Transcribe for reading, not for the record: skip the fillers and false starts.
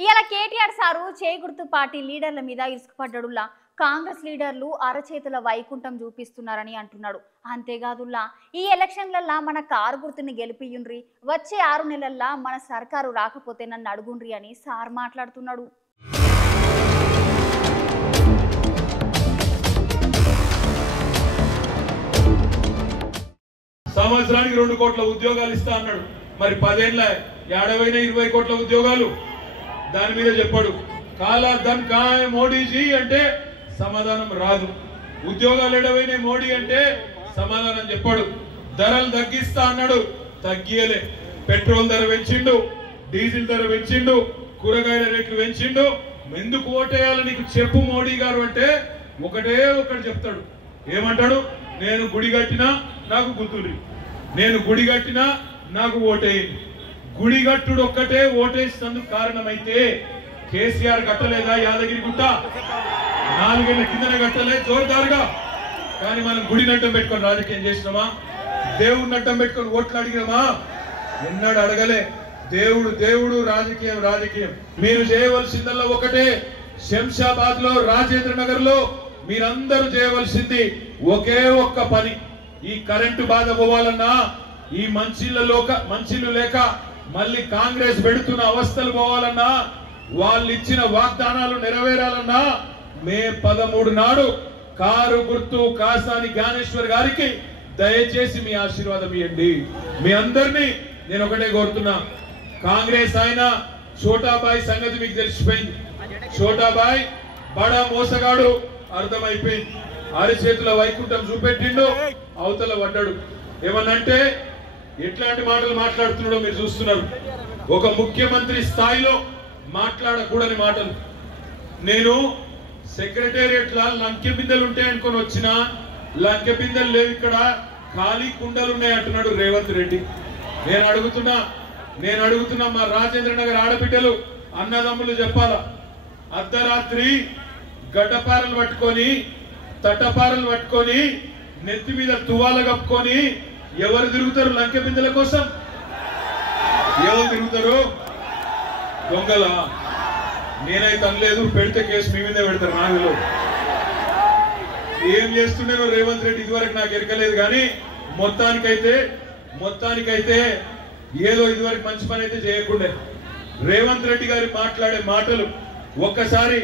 ఇయాల KTR sir చేగుర్తు party లీడర్ల మీద ఇసుకుపడ్డడుల్లా కాంగ్రెస్ లీడర్లు అరచేతుల వైకుంఠం చూపిస్తున్నారని అంటున్నాడు. అంతేకాదుల్లా ఈ ఎలక్షన్లల్లా మన కారు గుర్తుని గెలిపియుండ్రి, వచ్చే 6 నెలల్లా మన సర్కారు రాకపోతే నన్ను అడుగుండ్రి అని సార్ మాట్లాడుతున్నాడు. సంవత్సరానికి 2 కోట్ల ఉద్యోగాలు ఇస్తా అన్నాడు. మరి 10 ఏళ్ళ 20 కోట్ల ఉద్యోగాలు దాని మీద చెప్పాడు. కాలా ధన్ కాయ్ మోడీజీ అంటే సమాధానం రాదు. ఉద్యోగాలు ఎడవైన మోడీ అంటే సమాధానం చెప్పాడు. ధరలు తగ్గిస్తా అన్నాడు, తగ్గియలే. పెట్రోల్ ధర పెంచిండు, డీజిల్ ధర పెంచిండు, కూరగాయల రేట్లు పెంచిండు. ఎందుకు ఓటేయాలి నీకు చెప్పు మోడీ గారు అంటే ఒకటే ఒకటి చెప్తాడు. ఏమంటాడు? నేను గుడి కట్టినా నాకు గుర్తులు, నేను గుడి కట్టినా నాకు ఓటేయండి. గుడిగట్టుడు ఒక్కటే ఓటేసినందుకు కారణమైతే కేసీఆర్ కట్టలేదా యాదగిరి గుట్ట? 4 ఏళ్ల కిందనే కట్టలే జోరుదారుగా. కానీ మనం గుడి నట్టం పెట్టుకొని రాజకీయం చేసినామా? దేవుడు నట్టం పెట్టుకొని ఓట్లు అడిగినామా? ఎన్నడు అడగలే. దేవుడు దేవుడు, రాజకీయం రాజకీయం. మీరు చేయవలసిందల్లా ఒకటే. శంషాబాద్ లో, రాజేంద్ర నగర్ లో మీరందరూ చేయవలసింది ఒకే ఒక్క పని. ఈ కరెంటు బాధ పోవాలన్నా, ఈ మంచిళ్ళు లేక మళ్ళీ కాంగ్రెస్ పెడుతున్న అవస్థలు పోవాలన్నా, వాళ్ళు ఇచ్చిన వాగ్దానాలు నెరవేరాలన్నా మే 13 నాడు కారు గుర్తు కాసాని జ్ఞానేశ్వర్ గారికి దయచేసి మీ ఆశీర్వాదం ఇవ్వండి. మీ అందరినీ నేను ఒకటే కోరుతున్నా. కాంగ్రెస్ ఆయన చోటాబాయ్ సంగతి మీకు తెలిసిపోయింది. చోటాబాయ్ బడా మోసగాడు అర్థమైపోయింది. అరిచేతుల వైకుంఠం చూపెట్టిండు, అవతల పడ్డాడు. ఏమన్నంటే ఎట్లాంటి మాటలు మాట్లాడుతున్నాడో మీరు చూస్తున్నారు. ఒక ముఖ్యమంత్రి స్థాయిలో మాట్లాడకూడని మాటలు. నేను సెక్రటేరియట్ లా లంకె బిందెలు ఉంటాయి అనుకొని వచ్చిన, లంకె బిందెలు లేవు, ఇక్కడ ఖాళీ కుండలు ఉన్నాయి అంటున్నాడు రేవంత్ రెడ్డి. నేను అడుగుతున్నా మా రాజేంద్ర నగర్ ఆడబిడ్డలు అన్నదమ్ములు చెప్పాలా? అర్ధరాత్రి గడ్డపారలు పట్టుకొని, తట్టపారలు పట్టుకొని, నెత్తి మీద తువాల కప్పుకొని ఎవరు తిరుగుతారు లంకె బిందెల కోసం? ఎవరు తిరుగుతారు? దొంగల. నేనైతే అనలేదు, పెడితే కేసు మీ మీదే పెడతారు. నాగలో ఏం చేస్తుండేనో రేవంత్ రెడ్డి ఇదివరకు నాకు ఎరకలేదు. కానీ మొత్తానికైతే ఏదో ఇదివరకు మంచి పని అయితే చేయకుండే. రేవంత్ రెడ్డి గారి మాట్లాడే మాటలు ఒక్కసారి